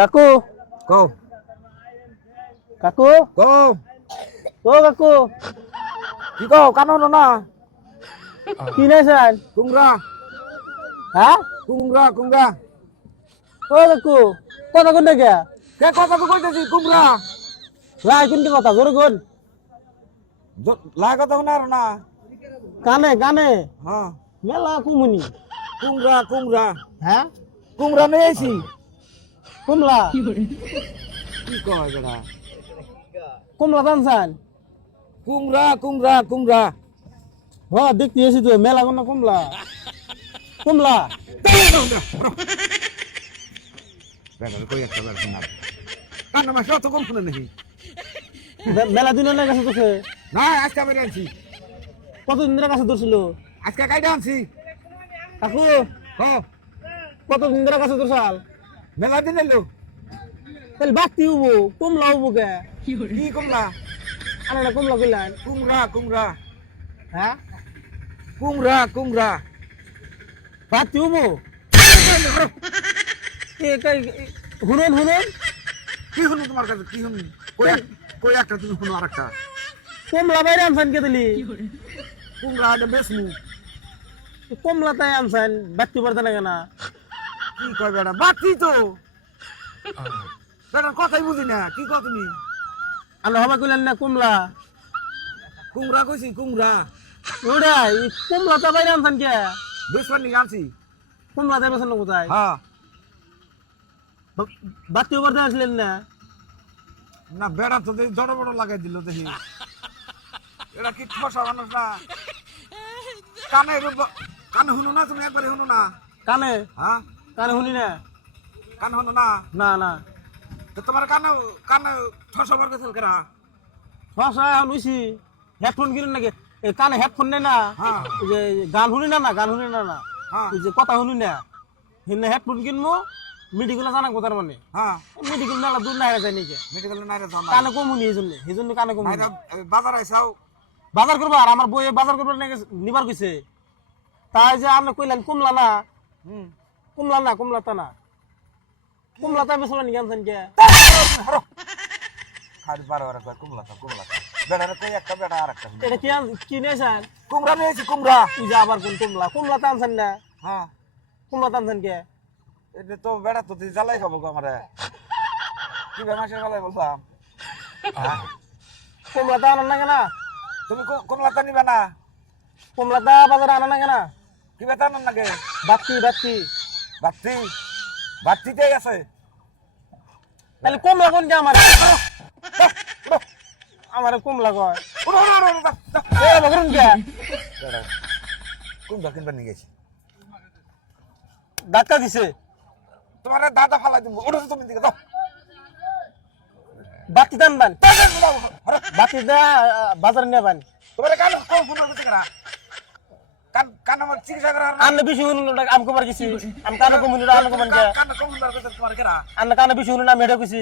কাকু। কও। কাকু। কও। ও কাকু। কি কও? কানো না কি নাইছেন? কুমড়া। হ্যাঁ কুমড়া কুমড়া। ও কাকু কথা কোন কে কে কথা তো কইতেছি কুমড়া? লাই কোন কথা? জোরে কোন? লাই কথা শোনা আর না। কানে কানে হ্যাঁ। মেলা কুমুনি। কুমড়া কুমড়া। হ্যাঁ? কুমড়া নিয়ে আইছি। কুমলা। কি কয় কুমলা টানছেন কুমড়া কুমড়া কুমড়া। হ দেখতে এসি তো মেলা কোন কুমলা। কুমলা। মেলা দিনের না কাছে তোকে। না আজকে বেড়ে আনছি। কতদিন ধরে কাছে ধরছিল? আজকে কাইটা আনছি। কাকু। হ। কতদিন ধরে কাছে ধরছাল? মেলা দিন এলো তাহলে বাকি হব কুমলা হব কে কি কুমড়া আনাটা কুমলা কইলেন কুমড়া কুমড়া হ্যাঁ কুমড়া কুমড়া বাকি হব এ কাই- এ- শুনুন শুনুন কি শুনো তোমার কাছে কি শুনি কই এক- কই একটা তুমি শুনো আর একটা কমলা বাইরে আনছেন কে দিলি কুমড়া এটা বেশমু কমলা তাই আনছেন বাতি পারতে না কেনা কি কয় বেটা? বাতি তো। বেটার কথাই বুঝি না। কি কও তুমি? আর হবা কইলেন না কমলা কুমড়া কইছি কুমড়া। ওটা কমলা তা বাইরে আনছেন কে? বেশবার নিয়ে আনছি। কমলা তাই বেছেন কোথায়? হ্যাঁ। বাতি পারতে আসলেন না? না বেড়া তো বড় বড় লাগাই দিল দেখি। এটা কি ঠসা মানুষ না? কানে কানে শুনো না তুমি? একবারে শুনো না। কানে? হ্যাঁ। কানে শুনি না? কানে শুনো না? না না। তো তোমার কানে কানে ঠসা বার গেছিল কেনা? সসা এখন হেডফোন কিনুন নাকি? কানে হেডফোন নেই না? হ্যাঁ। যে গান শুনি না না গান শুনি না না। হ্যাঁ। যে কথা শুনি না। হিনে হেডফোন কিনবো মেডিকেলে জানা কোথার মানে। হ্যাঁ। মেডিকেল মেলা দূর না যায় নাকি? মেডিকেল নাই রে না। কানে কম শুনি এই জন্য এই জন্য কানে কম বাজার আইসাও। বাজার করব আর আমার বইয়ে বাজার করব নিবার কইছে। তাই যে আপনি কইলেন কুমলা না। হুম। কুমলা না কুমলা তা না। কুমলা তা বেসলা নিয়ে আনছেন কে? খালি বারো বারো কয় কুমলা খা কুমলা বেড়ারে কই একটা বেড়া আর একটা এটা কি আন কি নিয়েছেন কুমড়া নিয়েছি কুমড়া। তুই যে আবার কোন কুমলা? কুমলা তা আনছেন না? হ্যাঁ। কুমলা তা আনছেন কে? এটা তো বেড়া তো তুই জ্বালাই খাব আমারে। কি বে মাসের বেলায় হ্যাঁ? কুমলা তা না কেনা? তুমি কু- কুমলা তো নিবে না। কুমলা তা বাজারে আনা না কেনা? কি বেতা আনার নাকি বাত্তি। বাত্তি বাত্তি আছে তাহলে কুমলা কোন কে আমার? আমার কুমলা কয়। উড়ো, উড়ো, উড়ো, উড়ো, যা, যা। এ বকরুন কে? বেড়া, কুমড়া কিনবার নিয়ে গেছি। ধাক্কা দিছে। তোমার দাদা ফালাই দিব ওটা তুমি দিকে দাও বাত্তি টানবান। বাত্তি দা বাজারে নেবান তোমার কান কোন ফোন করতে করা কান কান আমার চিকিৎসা করার আন্নে বেশি শুনুন আম কবার গেছি আম কানে কমুনি আন্নে কমান কে কান কোন ফোন করতে তোমার কেরা? আন্নে কানে বেশি শুনুন আমি এটা কইছি।